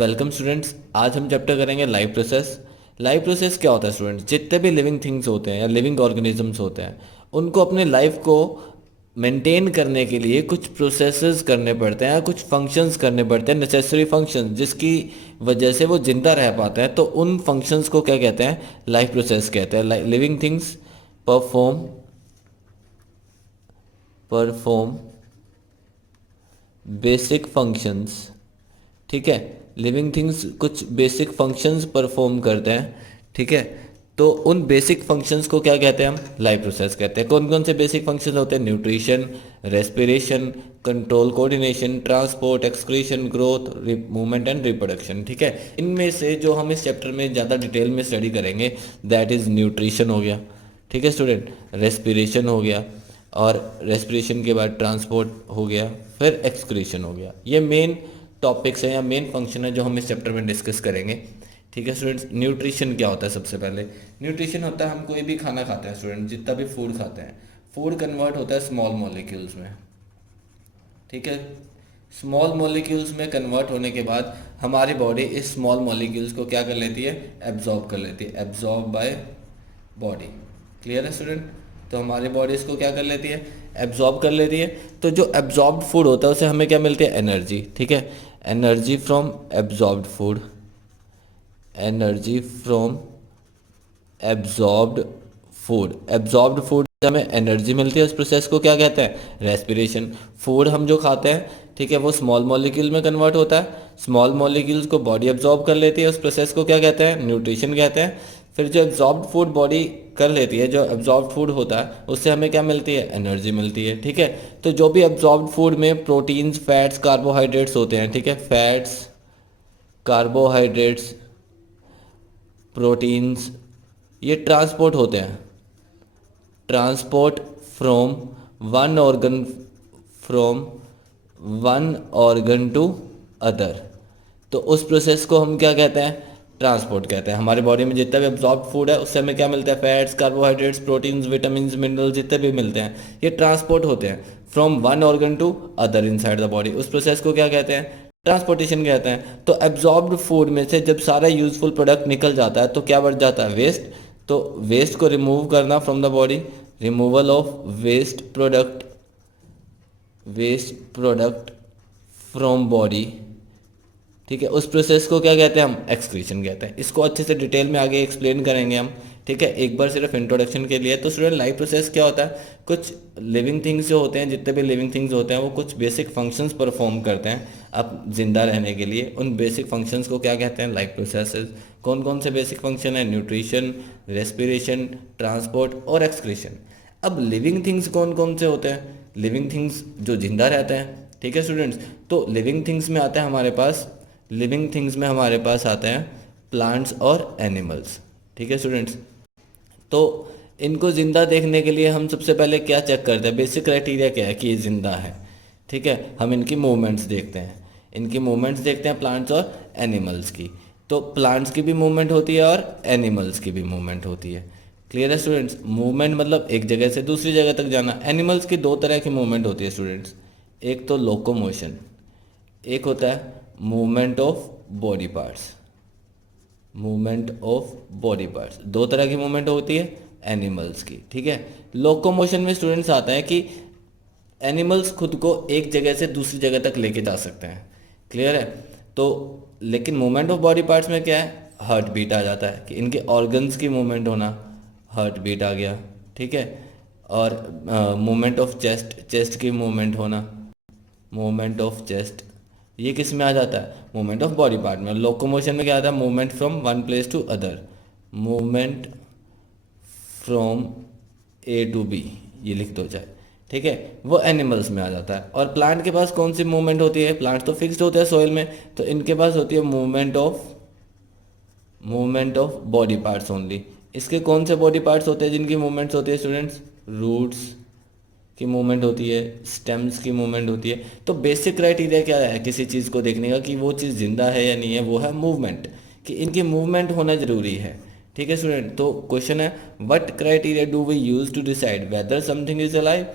Welcome students. आज हम chapter करेंगे लाइफ प्रोसेस। लाइफ प्रोसेस क्या होता है स्टूडेंट्स? जितने भी लिविंग थिंग्स होते हैं या लिविंग ऑर्गेनिजम्स होते हैं, उनको अपने लाइफ को मेंटेन करने के लिए कुछ प्रोसेसेस करने पड़ते हैं या कुछ फंक्शंस करने पड़ते हैं, नेसेसरी फंक्शंस, जिसकी वजह से वो जिंदा रह पाते हैं। तो उन फंक्शंस को क्या कहते हैं? लाइफ प्रोसेस कहते हैं। Living things perform perform basic functions. ठीक है, लिविंग थिंग्स कुछ बेसिक फंक्शंस परफॉर्म करते हैं। ठीक है, तो उन बेसिक फंक्शंस को क्या कहते हैं? हम लाइफ प्रोसेस कहते हैं। कौन कौन से बेसिक फंक्शंस होते हैं? Nutrition, respiration, control, coordination, transport, excretion, growth, movement and reproduction. ठीक है, इनमें से जो हम इस चैप्टर में ज़्यादा डिटेल में स्टडी करेंगे दैट इज़ न्यूट्रिशन हो गया। ठीक है स्टूडेंट, रेस्पिरेशन हो गया, और रेस्पिरेशन के बाद ट्रांसपोर्ट हो गया, फिर एक्सक्रीशन हो गया। ये मेन टॉपिक्स हैं या मेन फंक्शन है जो हम इस चैप्टर में डिस्कस करेंगे। ठीक है स्टूडेंट्स, न्यूट्रिशन क्या होता है? सबसे पहले न्यूट्रिशन होता है, हम कोई भी खाना खाते हैं स्टूडेंट, जितना भी फूड खाते हैं, फूड कन्वर्ट होता है स्मॉल मॉलिक्यूल्स में। ठीक है, स्मॉल मॉलिक्यूल्स में कन्वर्ट होने के बाद हमारी बॉडी इस स्मॉल मॉलिक्यूल्स को क्या कर लेती है? एब्जॉर्ब कर लेती है, एब्जॉर्ब बाय बॉडी। क्लियर है स्टूडेंट? तो हमारी बॉडी इसको क्या कर लेती है? एब्जॉर्ब कर लेती है। तो जो एब्जॉर्ब्ड फूड होता है उसे हमें क्या मिलती है? एनर्जी। ठीक है, energy from absorbed food, energy from absorbed food. Absorbed food से हमें एनर्जी मिलती है, उस प्रोसेस को क्या कहते हैं? रेस्पिरेशन। फूड हम जो खाते हैं, ठीक है, वो स्मॉल मॉलिक्यूल में कन्वर्ट होता है, स्मॉल मॉलिक्यूल्स को बॉडी एब्जॉर्ब कर लेती है, उस प्रोसेस को क्या कहते हैं? न्यूट्रिशन कहते हैं। फिर जो एब्जॉर्ब्ड फूड बॉडी कर लेती है, जो एब्जॉर्ब्ड फूड होता है, उससे हमें क्या मिलती है? एनर्जी मिलती है। ठीक है, तो जो भी एब्जॉर्ब्ड फूड में प्रोटीन्स, फैट्स, कार्बोहाइड्रेट्स होते हैं, ठीक है, फैट्स, कार्बोहाइड्रेट्स, प्रोटीन्स, ये ट्रांसपोर्ट होते हैं, transport from one organ, from one organ to other. तो उस प्रोसेस को हम क्या कहते हैं? ट्रांसपोर्ट कहते हैं। हमारी बॉडी में जितना भी एब्जॉर्ब फूड है उससे हमें क्या मिलता है? Fats, carbohydrates, proteins, vitamin, minerals, जितने भी मिलते हैं, ये ट्रांसपोर्ट होते हैं from one organ to other inside the body. उस प्रोसेस को क्या कहते हैं? ट्रांसपोर्टेशन कहते हैं। तो एब्जॉर्ब्ड फूड में से जब सारा यूजफुल प्रोडक्ट निकल जाता है तो क्या बढ़ जाता है? वेस्ट। तो वेस्ट को रिमूव करना from the body, removal of waste product, waste product from body. ठीक है, उस प्रोसेस को क्या कहते हैं? हम एक्सक्रीशन कहते हैं। इसको अच्छे से डिटेल में आगे एक्सप्लेन करेंगे हम। ठीक है, एक बार सिर्फ इंट्रोडक्शन के लिए। तो स्टूडेंट, लाइफ प्रोसेस क्या होता है? कुछ लिविंग थिंग्स जो होते हैं, जितने भी लिविंग थिंग्स होते हैं, वो कुछ बेसिक फंक्शंस परफॉर्म करते हैं अब जिंदा रहने के लिए। उन बेसिक फंक्शंस को क्या कहते हैं? Life processes. कौन कौन से बेसिक फंक्शन है? न्यूट्रिशन, रेस्पिरेशन, ट्रांसपोर्ट और एक्सक्रीशन। अब लिविंग थिंग्स कौन कौन से होते हैं? लिविंग थिंग्स जो जिंदा रहते हैं। ठीक है स्टूडेंट्स, तो लिविंग थिंग्स में आता है हमारे पास, लिविंग थिंग्स में हमारे पास आते हैं प्लांट्स और एनिमल्स। ठीक है स्टूडेंट्स, तो इनको ज़िंदा देखने के लिए हम सबसे पहले क्या चेक करते हैं? बेसिक क्राइटेरिया क्या है कि ये ज़िंदा है? ठीक है, हम इनकी मूवमेंट्स देखते हैं, इनकी मूवमेंट्स देखते हैं प्लांट्स और एनिमल्स की। तो प्लांट्स की भी मूवमेंट होती है और एनिमल्स की भी मूवमेंट होती है। क्लियर है स्टूडेंट्स? मूवमेंट मतलब एक जगह से दूसरी जगह तक जाना। एनिमल्स की दो तरह की मूवमेंट होती है स्टूडेंट्स, एक तो लोकोमोशन, एक होता है movement of body parts. Movement of body parts, दो तरह की मूवमेंट होती है एनिमल्स की। ठीक है, लोकोमोशन में स्टूडेंट्स आता है कि एनिमल्स खुद को एक जगह से दूसरी जगह तक लेके जा सकते हैं। क्लियर है? तो लेकिन मूवमेंट ऑफ बॉडी पार्ट्स में क्या है? हार्ट बीट आ जाता है कि इनके ऑर्गन्स की मूवमेंट होना, हार्ट बीट आ गया। ठीक है, और मूवमेंट ऑफ चेस्ट, चेस्ट की मूवमेंट होना, मूवमेंट ऑफ चेस्ट, ये किस में आ जाता है? मूवमेंट ऑफ बॉडी पार्ट में। लोकोमोशन में क्या आता है? Movement from one place to other, movement from A to B, ये लिख दो चाहे। ठीक है, वो एनिमल्स में आ जाता है। और प्लांट के पास कौन सी मूवमेंट होती है? प्लांट तो फिक्स्ड होते हैं सॉइल में, तो इनके पास होती है movement of body parts only. इसके कौन से बॉडी पार्ट्स होते हैं जिनकी मूवमेंट्स होती है स्टूडेंट्स? रूट्स की मूवमेंट होती है, स्टेम्स की मूवमेंट होती है। तो बेसिक क्राइटेरिया क्या है किसी चीज़ को देखने का कि वो चीज़ जिंदा है या नहीं है? वो है मूवमेंट, कि इनकी मूवमेंट होना जरूरी है। ठीक है स्टूडेंट, तो क्वेश्चन है what criteria do we use to decide whether something is alive?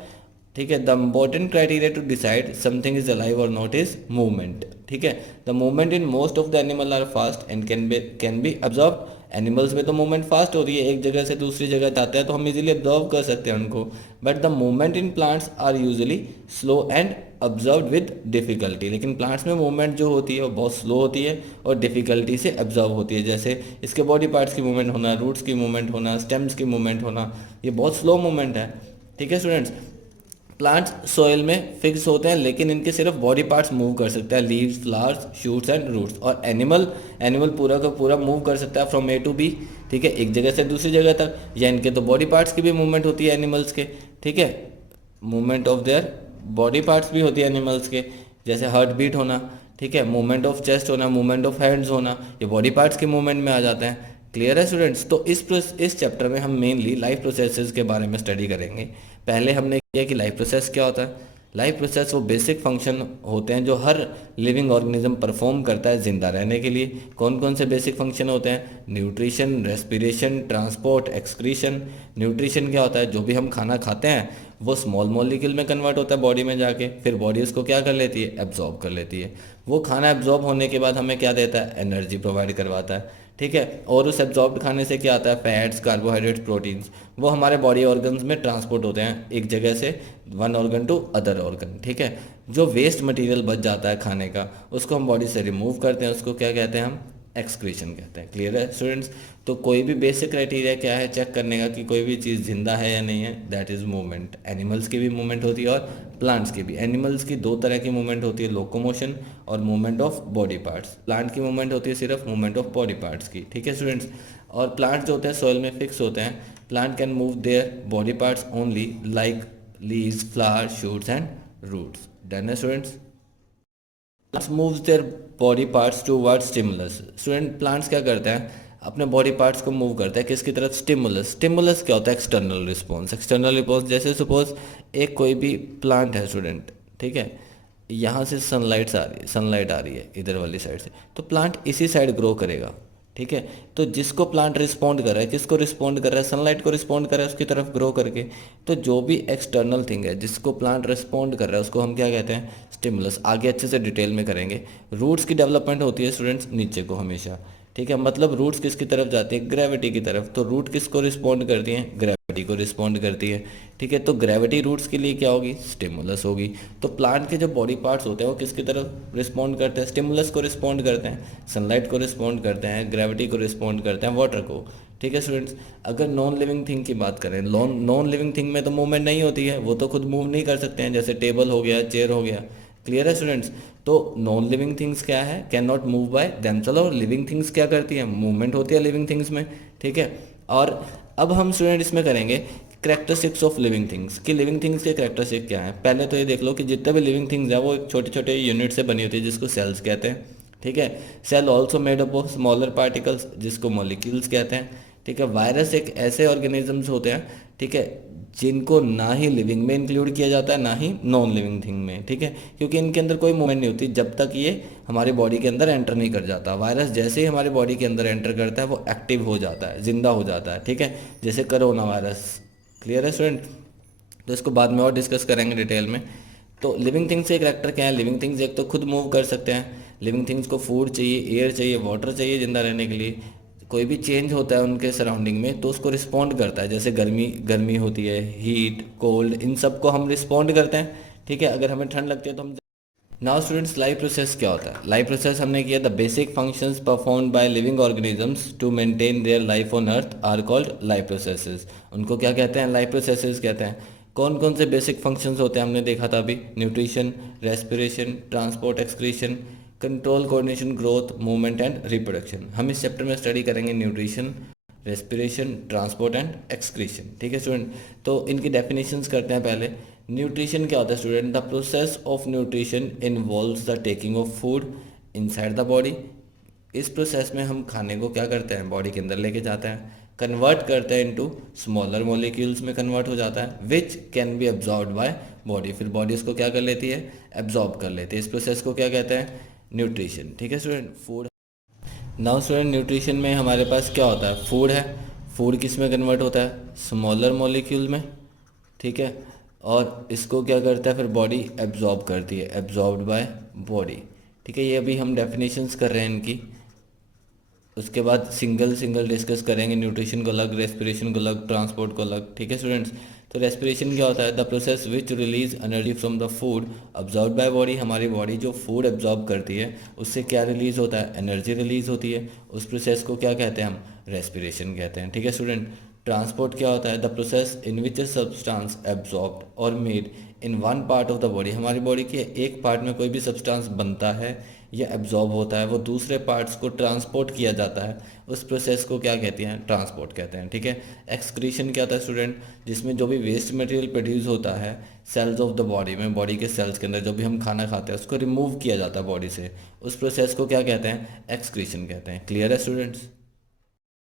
ठीक है। The important criteria to decide something is alive और नॉट इज मूवमेंट। ठीक है। The movement in most of the animal are fast and can be absorb. Animals में तो movement fast होती है, एक जगह से दूसरी जगह जाता है तो हम इजीली अब्जॉर्व कर सकते हैं उनको। But the movement in plants are usually slow and observe with difficulty. लेकिन प्लांट्स में मूवमेंट जो होती है वो बहुत स्लो होती है और डिफिकल्टी से अब्जर्व होती है। जैसे इसके बॉडी पार्ट्स की मूवमेंट होना, रूट्स की मूवमेंट होना, स्टेम्स की मूवमेंट होना, ये बहुत स्लो मूवमेंट है। ठीक है स्टूडेंट्स। प्लांट्स सॉइल में फिक्स होते हैं लेकिन इनके सिर्फ बॉडी पार्ट्स मूव कर सकते हैं, leaves, flowers, shoots and roots. और एनिमल पूरा का पूरा मूव कर सकता है फ्रॉम ए टू बी। ठीक है, एक जगह से दूसरी जगह तक। या इनके तो बॉडी पार्ट्स की भी मूवमेंट होती है एनिमल्स के। ठीक है, movement of their body parts भी होती है एनिमल्स के, जैसे हार्ट बीट होना। ठीक है, मूवमेंट ऑफ चेस्ट होना, मूवमेंट ऑफ हैंड्स होना, ये बॉडी पार्ट्स के मूवमेंट में आ जाते हैं। क्लियर है स्टूडेंट्स। तो इस चैप्टर में हम मेनली लाइफ प्रोसेसेस के बारे में स्टडी करेंगे। पहले हमने किया कि लाइफ प्रोसेस क्या होता है। लाइफ प्रोसेस वो बेसिक फंक्शन होते हैं जो हर लिविंग ऑर्गेनिज्म परफॉर्म करता है जिंदा रहने के लिए। कौन कौन से बेसिक फंक्शन होते हैं? Nutrition, respiration, transport, excretion. Nutrition क्या होता है? जो भी हम खाना खाते हैं वो स्मॉल मॉलिक्यूल में कन्वर्ट होता है बॉडी में जाके, फिर बॉडी उसको क्या कर लेती है? एब्जॉर्ब कर लेती है। वो खाना एब्जॉर्ब होने के बाद हमें क्या देता है? एनर्जी प्रोवाइड करवाता है। ठीक है, और उस एब्जॉर्ब्ड खाने से क्या आता है? Fats, carbohydrates, proteins. वो हमारे बॉडी ऑर्गन्स में ट्रांसपोर्ट होते हैं एक जगह से one organ to other organ. ठीक है, जो वेस्ट मटेरियल बच जाता है खाने का उसको हम बॉडी से रिमूव करते हैं, उसको क्या कहते हैं? हम एक्सक्रीशन कहते हैं। क्लियर है स्टूडेंट्स। तो कोई भी बेसिक क्राइटेरिया क्या है चेक करने का कि कोई भी चीज़ जिंदा है या नहीं है? That is movement. एनिमल्स की भी मूवमेंट होती है और प्लांट्स की भी। एनिमल्स की दो तरह की मूवमेंट होती है, लोकोमोशन और movement of body parts. Plant की मूवमेंट होती है सिर्फ मूवमेंट ऑफ बॉडी पार्ट्स की। ठीक है स्टूडेंट्स। और प्लांट्स जो होते हैं सॉइल में फिक्स होते हैं। Plant can move their body parts only like leaves, flower, shoots and roots. Done है students. Plants moves their body parts toward stimulus. Student, plants क्या करते हैं? अपने बॉडी पार्ट्स को मूव करते हैं किसकी तरफ? स्टिमुलस। स्टिमुलस क्या होता है? External response. एक्सटर्नल रिस्पॉन्स जैसे सपोज एक कोई भी प्लांट है स्टूडेंट, ठीक है, यहाँ से सनलाइट आ रही है इधर वाली साइड से, तो प्लांट इसी साइड ग्रो करेगा। ठीक है, तो जिसको प्लांट रिस्पॉन्ड कर रहा है, किसको रिस्पॉन्ड कर रहा है? सनलाइट को रिस्पॉन्ड कर रहा है उसकी तरफ ग्रो करके। तो जो भी एक्सटर्नल थिंग है जिसको प्लांट रिस्पॉन्ड कर रहा है उसको हम क्या कहते हैं? स्टिमुलस। आगे अच्छे से डिटेल में करेंगे। रूट्स की डेवलपमेंट होती है स्टूडेंट्स नीचे को हमेशा। ठीक है, मतलब रूट्स किसकी तरफ जाती है? ग्रेविटी की तरफ। तो रूट किसको रिस्पॉन्ड करती है? ग्रेविटी को रिस्पॉन्ड करती है। ठीक है, तो ग्रेविटी रूट्स के लिए क्या होगी? स्टिमुलस होगी। तो प्लांट के जो बॉडी पार्ट्स होते हैं वो किसकी तरफ रिस्पॉन्ड करते हैं? स्टिमुलस को रिस्पॉन्ड करते हैं, सनलाइट को रिस्पॉन्ड करते हैं, ग्रेविटी को रिस्पॉन्ड करते हैं, वाटर को। ठीक है स्टूडेंट्स। अगर नॉन लिविंग थिंग की बात करें, नॉन लिविंग थिंग में तो मूवमेंट नहीं होती है, वो तो खुद मूव नहीं कर सकते हैं, जैसे टेबल हो गया, चेयर हो गया। क्लियर है स्टूडेंट्स। तो नॉन लिविंग थिंग्स क्या है? Can not move by themselves. और लिविंग थिंग्स क्या करती है? मूवमेंट होती है लिविंग थिंग्स में। ठीक है, और अब हम स्टूडेंट इसमें करेंगे करेक्टरिस्टिक्स ऑफ लिविंग थिंग्स कि लिविंग थिंग्स के करेक्टरिस्टिक क्या है। पहले तो ये देख लो कि जितने भी लिविंग थिंग्स हैं वो छोटे छोटे यूनिट से बनी होती है जिसको सेल्स कहते हैं। ठीक है, cell also made up of smaller particles जिसको मॉलिक्यूल्स कहते हैं। ठीक है, वायरस एक ऐसे ऑर्गेनिजम्स होते हैं, ठीक है, जिनको ना ही लिविंग में इंक्लूड किया जाता है ना ही नॉन लिविंग थिंग में। ठीक है, क्योंकि इनके अंदर कोई मूवमेंट नहीं होती जब तक ये हमारी बॉडी के अंदर एंटर नहीं कर जाता। वायरस जैसे ही हमारी बॉडी के अंदर एंटर करता है वो एक्टिव हो जाता है, जिंदा हो जाता है। ठीक है, जैसे कोरोना वायरस। क्लियर है स्टूडेंट। तो इसको बाद में और डिस्कस करेंगे डिटेल में। तो लिविंग थिंग्स के करैक्टर क्या है? लिविंग थिंग्स एक तो खुद मूव कर सकते हैं। लिविंग थिंग्स को फूड चाहिए, एयर चाहिए, वाटर चाहिए जिंदा रहने के लिए। कोई भी चेंज होता है उनके सराउंडिंग में तो उसको रिस्पॉन्ड करता है, जैसे गर्मी होती है, हीट, कोल्ड, इन सब को हम रिस्पॉन्ड करते हैं। ठीक है, अगर हमें ठंड लगती है तो हम। नाउ स्टूडेंट्स, लाइफ प्रोसेस क्या होता है? लाइफ प्रोसेस हमने किया the basic functions performed by living organisms to maintain their life on earth are called life processes. उनको क्या कहते हैं? लाइफ प्रोसेसेस कहते हैं। कौन कौन से बेसिक फंक्शंस होते हैं हमने देखा था अभी? Nutrition, respiration, transport, excretion, control, coordination, growth, movement and reproduction. हम इस चैप्टर में स्टडी करेंगे nutrition, respiration, transport and excretion. ठीक है स्टूडेंट, तो इनकी डेफिनेशंस करते हैं पहले। न्यूट्रिशन क्या होता है student? The process of nutrition involves the taking of food inside the body. इस प्रोसेस में हम खाने को क्या करते हैं? बॉडी के अंदर लेके जाते हैं, कन्वर्ट करते हैं इनटू स्मॉलर मॉलिक्यूल्स में कन्वर्ट हो जाता है, which can be absorbed by body. फिर बॉडी इसको क्या कर लेती है? एब्जॉर्ब कर लेती है। इस प्रोसेस को क्या कहते हैं? न्यूट्रिशन। ठीक है student. Food. Now student, nutrition में हमारे पास क्या होता है? फूड है। फूड किस में कन्वर्ट होता है? स्मॉलर मॉलिक्यूल में। ठीक है, और इसको क्या करता है फिर बॉडी एब्जॉर्ब करती है, एब्जॉर्ब्ड बाय बॉडी। ठीक है, ये अभी हम डेफिनेशंस कर रहे हैं इनकी, उसके बाद सिंगल सिंगल डिस्कस करेंगे। न्यूट्रिशन को अलग, रेस्पिरेशन को अलग, ट्रांसपोर्ट को अलग। ठीक है स्टूडेंट्स, तो रेस्पिरेशन क्या होता है? The process which release energy from the food absorb by body. हमारी बॉडी जो फूड एब्जॉर्ब करती है उससे क्या रिलीज होता है? एनर्जी रिलीज होती है। उस प्रोसेस को क्या कहते हैं हम? रेस्पिरेशन कहते हैं। ठीक है स्टूडेंट, ट्रांसपोर्ट क्या होता है? The process in which a substance absorbed और made in one part of the body. हमारी बॉडी के एक पार्ट में कोई भी सब्सटेंस बनता है या एब्जॉर्ब होता है, वो दूसरे पार्ट्स को ट्रांसपोर्ट किया जाता है, उस प्रोसेस को क्या कहते हैं? ट्रांसपोर्ट कहते हैं। ठीक है, एक्सक्रीशन क्या होता है स्टूडेंट? जिसमें जो भी वेस्ट मटेरियल प्रोड्यूस होता है सेल्स ऑफ द बॉडी में, बॉडी के सेल्स के अंदर जो भी हम खाना खाते हैं उसको रिमूव किया जाता है बॉडी से, उस प्रोसेस को क्या कहते हैं? एक्सक्रीशन कहते हैं। क्लियर है students?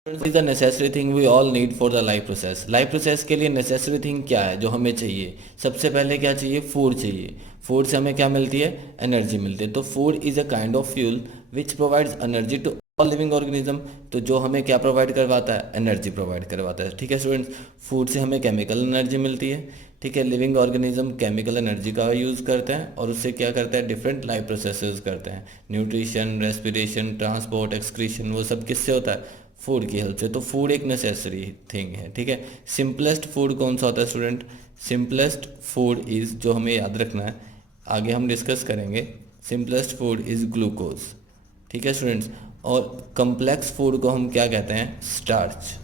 Is the necessary thing we all need for the life process. Life process के लिए नेसेसरी थिंग क्या है जो हमें चाहिए? सबसे पहले क्या चाहिए? फूड चाहिए। फूड से हमें क्या मिलती है? एनर्जी मिलती है। तो food is a kind of fuel which provides energy to all living organism. तो जो हमें क्या प्रोवाइड करवाता है? एनर्जी प्रोवाइड करवाता है। ठीक है स्टूडेंट्स, फूड से हमें केमिकल एनर्जी मिलती है। ठीक है, लिविंग ऑर्गेनिज्म केमिकल एनर्जी का यूज़ करते हैं और उससे क्या करते हैं? डिफरेंट लाइफ प्रोसेसेस करते हैं। न्यूट्रिशन, रेस्पिरेशन, ट्रांसपोर्ट, एक्सक्रीशन, वो सब किससे होता है? फूड की हेल्प से। तो फूड एक नेसेसरी थिंग है। ठीक है, सिंपलेस्ट फूड कौन सा होता है स्टूडेंट? सिंपलेस्ट फूड इज़, जो हमें याद रखना है, आगे हम डिस्कस करेंगे, सिंपलेस्ट फूड इज़ ग्लूकोज। ठीक है स्टूडेंट्स, और कम्प्लेक्स फूड को हम क्या कहते हैं? Starch.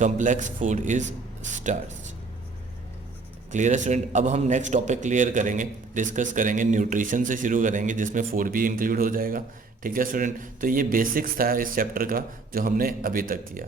Complex food is starch. Clear है स्टूडेंट? अब हम नेक्स्ट टॉपिक क्लियर करेंगे, डिस्कस करेंगे, न्यूट्रिशन से शुरू करेंगे जिसमें फूड भी इंक्लूड हो जाएगा। ठीक है स्टूडेंट, तो ये बेसिक्स था इस चैप्टर का जो हमने अभी तक किया।